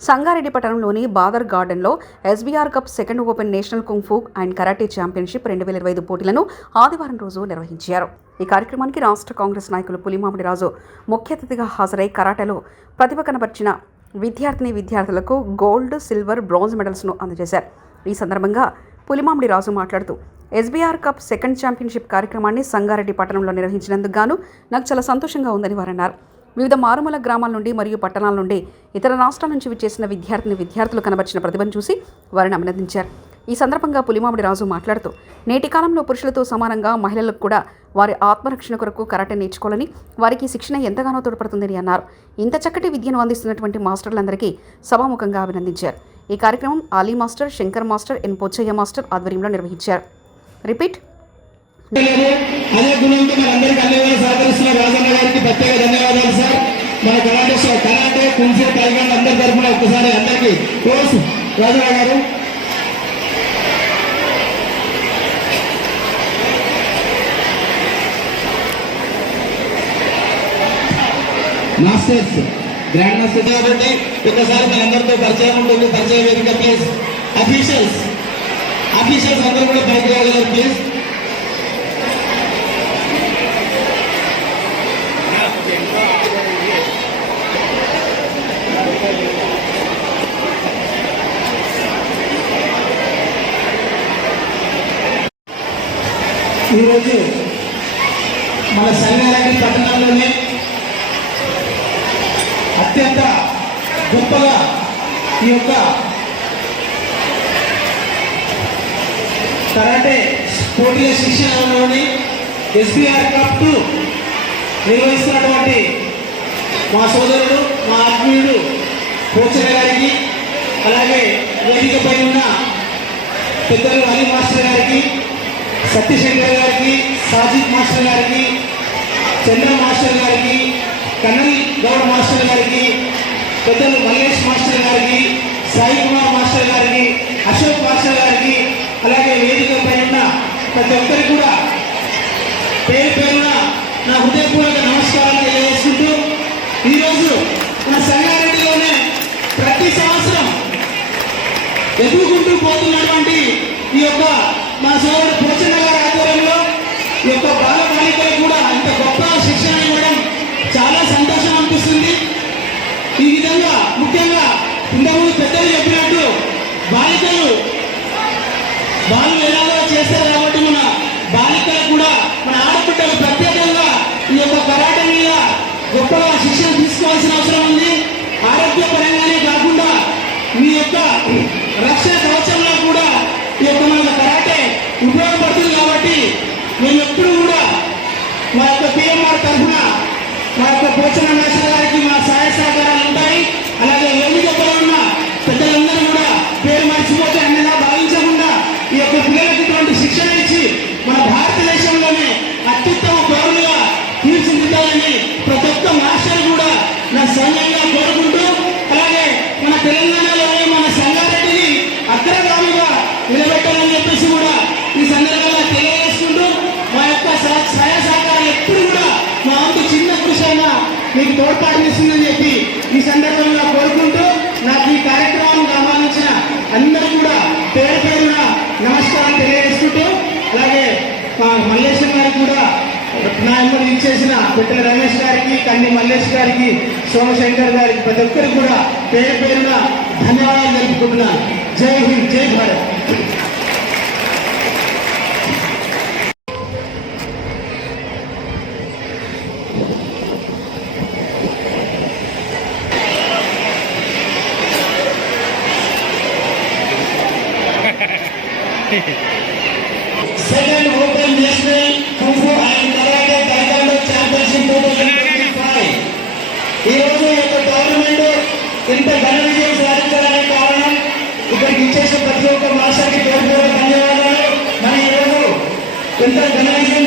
సంగారెడ్డి పట్టణంలోని బాదర్ గార్డెన్లో SBR cup second open national kung fu and karate championship 2025 పోటీలను ఆదివారం రోజు నిర్వహించారు. ఈ కార్యక్రమానికి రాష్ట్ర కాంగ్రెస్ నాయకులు పులిమామిడి రాజు ముఖ్య అతిథిగా హాజరై కరాటేలో ప్రతిభ కనబర్చిన విద్యార్థులకు గోల్డ్, సిల్వర్, బ్రాంజ్ మెడల్స్ను అందజేశారు. ఈ సందర్భంగా పులిమామిడి రాజు మాట్లాడుతూ ఎస్బీఆర్ కప్ సెకండ్ ఛాంపియన్షిప్ కార్యక్రమాన్ని సంగారెడ్డి పట్టణంలో నిర్వహించినందుకు గాను నాకు చాలా సంతోషంగా ఉందని వారన్నారు. వివిధ మారుమూల గ్రామాల నుండి మరియు పట్టణాల నుండి ఇతర రాష్ట్రాల నుంచి విచ్చేసిన విద్యార్థులు కనబర్చిన ప్రతిభను చూసి వారిని అభినందించారు. ఈ సందర్భంగా పులిమామిడి రాజు మాట్లాడుతూ నేటి కాలంలో పురుషులతో సమానంగా మహిళలకు కూడా వారి ఆత్మరక్షణ కొరకు కరాటే నేర్చుకోవాలని, వారికి శిక్షణ ఎంతగానో తోడ్పడుతుందని అన్నారు. ఇంత చక్కటి విద్యను అందిస్తున్నటువంటి మాస్టర్లందరికీ సభాముఖంగా అభినందించారు. ఈ కార్యక్రమం ఆలీ మాస్టర్, శంకర్ మాస్టర్, ఎన్ పోచయ్య మాస్టర్ ఆధ్వర్యంలో నిర్వహించారు. రిపీట్. అదే గుణంతో మనందరికీ అన్ని వేళ సహకరిస్తున్న రాజన్న గారికి ప్రత్యేక ధన్యవాదాలు సార్. మన కరాటే కుంఫు టైగర్ అందరి తరఫున ఒక్కసారి అందరికీ క్లోజ్. రాజన్న గారు మాస్టర్స్ గ్రాండ్ మాస్టర్ కాబట్టి ఒకసారి మనందరితో పరిచయం ఉంటుంది. పరిచయ వేదిక ప్లీజ్. అఫీషియల్స్ అందరూ కూడా బయటకు రాగలరు ప్లీజ్. ఈరోజు మన సంగారెడ్డి పట్టణంలోనే అత్యంత గొప్పగా ఈ యొక్క కరాటే పోటీల శిక్షణలోని ఎస్బీఆర్ కప్ 2 నిర్వహిస్తున్నటువంటి మా సోదరుడు, మా ఆత్మీయుడు పోచయ్య గారికి, అలాగే వేదికపై ఉన్న పెద్దలు అలీ మాస్టర్ గారికి, సత్యశంకర్ గారికి, సాజిద్ మాస్టర్ గారికి, చంద్ర మాస్టర్ గారికి, కన్నల్ గౌడ్ మాస్టర్ గారికి, పెద్దలు మల్లేష్ మాస్టర్ గారికి, సాయి కుమార్ మాస్టర్ గారికి, అశోక్ మాస్టర్ గారికి, అలాగే వేదికపై ఉన్న ప్రతి ఒక్కరికి కూడా పేరు పేరున నా హృదయపూర్వక నమస్కారాలు తెలియజేసుకుంటూ, ఈరోజు మన సంగారెడ్డిలోనే ప్రతి సంవత్సరం ఎదుగుకుంటూ పోతున్నటువంటి ఈ యొక్క మా సోదరుడు పోచన్న గారి ఆధ్వర్యంలో ఈ యొక్క బాల బాలికలకు కూడా ఇంత గొప్ప శిక్షణ ఇవ్వడం చాలా సంతోషం అనిపిస్తుంది. ఈ విధంగా ముఖ్యంగా ఇంతకుముందు పెద్దలు చెప్పినట్టు బాలు ఎలాగో చేస్తారు కాబట్టి మన బాలికలకు కూడా, మన ఆడబిడ్డలు ప్రత్యేకంగా ఈ యొక్క కరాటే మీద గొప్పగా శిక్షణ తీసుకోవాల్సిన అవసరం ఉంది. ఆరోగ్యపరంగానే కాకుండా మీ యొక్క రక్షణ కవచంలో కూడా ఈ యొక్క మన కరాటే ఉపయోగపడుతుంది. కాబట్టి మేము ఎప్పుడు కూడా మా యొక్క పిఎంఆర్ తరఫున మా యొక్క పోచన మాస్టర్ గారికి మా సహాయ సహకారాలు ఉంటాయి. అలాగే వేదికపై ఉన్న పెద్దలందరూ కూడా పేరు మర్చిపోతే అన్నలా భావించకుండా ఈ యొక్క పిల్లలకు ఇటువంటి శిక్షణ ఇచ్చి మన భారతదేశంలోనే అత్యుత్తమ పౌరులుగా తీర్చిదిద్దాలని ప్రతి ఒక్క మాస్టర్ కూడా నా సైన్యంగా కోరుకుంటూ, అలాగే మన తెలంగాణలోనే మన సంగారెడ్డిని అగ్రగామిగా నిలబెట్టాలని చెప్పేసి కూడా ఈ సందర్భంగా తెలియజేసుకుంటూ, మా యొక్క సహాయ సహకారాలు ఎప్పుడు కూడా మా వంతు చిన్న కృషి అయినా మీకు తోడ్పాటునిస్తుందని చెప్పి ఈ సందర్భంగా కోరుకుంటూ, నాకు ఈ కార్యక్రమాన్ని ఆహ్వానించిన అందరూ కూడా పేరు పేరున నమస్కారం తెలియజేసుకుంటూ, అలాగే మా మల్లేశ్వర గారికి కూడా నా ఎమ్మడి ఇచ్చేసిన పెట్టెల రమేష్ గారికి, కన్ని మల్లేష్ గారికి, సోమశంకర్ గారికి ప్రతి ఒక్కరికి కూడా పేరు పేరున ధన్యవాదాలు తెలుపుకుంటున్నాను. Jai Hind, Jai Bharat. Second open national kung fu and karate taekwondo championship 2025 ఈ రోజు ఈ యొక్క టోర్నమెంట్ ఇంత ఘన విజయం సాధించడానికి కారణం ఇక్కడికి ఇచ్చేసిన ప్రతి ఒక్క మాస్టర్కి పేరు ధన్యవాదాలు. మరి ఈరోజు ఇంత ఘన విజయం